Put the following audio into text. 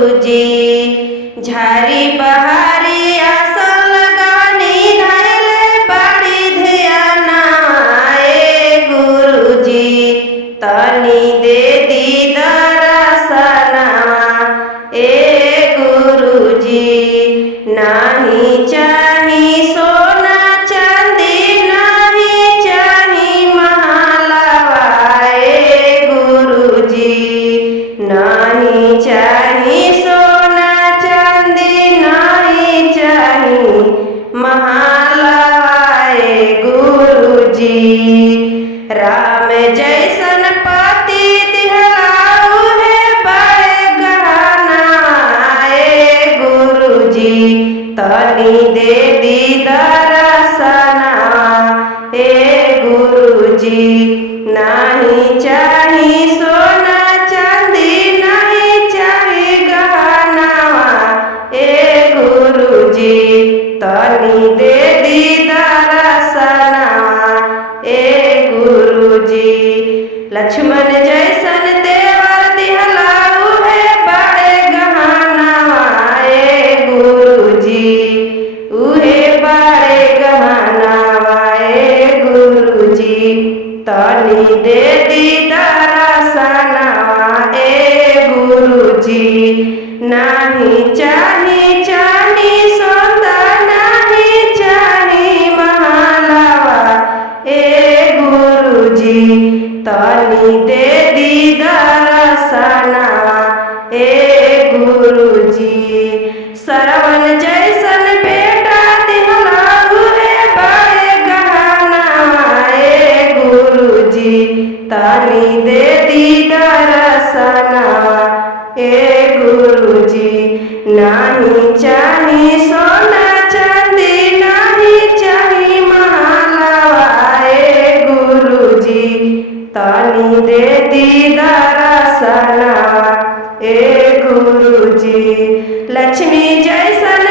गुरुजी। झारी बहारी आसन लगवनी धैले बड़ी ध्यानवा ए गुरुजी। तनी दे दी दर्शनवा ए गुरुजी। नाही चाही सोना चांदी नाही चाही महलवा ए गुरुजी। नाही चाही सोना चांदी नाही चाही महलवा ए गुरुजी। राम जैसन पति दिहलाऊ है बड़े गहनवा ए गुरुजी। तनी दे दी दर्शनवा ए गुरुजी। नाही चाही सोना चांदी नहीं चाही गहनवा ए गुरुजी। तनी दे दी दर्शनवा ए गुरुजी। लक्ष्मण जैसन देवर दिहलाऊ है बड़े गहनवा ए गुरुजी। उहे बड़े गहनवा ए गुरुजी। तनी दे दी दर्शनवा ए गुरुजी। नाही चाही चाही सोना नाही चाही महलवा ए गुरुजी। तनी दे दी दर्शनवा ए गुरुजी। श्रवण जैसन बेटा दिहलाऊ है बड़े गहनवा ए गुरुजी। तनी दे दी दर्शनवा ए गुरुजी। नाही चाही सोना चांदी नाही चाही महलवा ए गुरुजी। तनी दे दी दर्शनवा ए गुरुजी। लक्ष्मी जैसन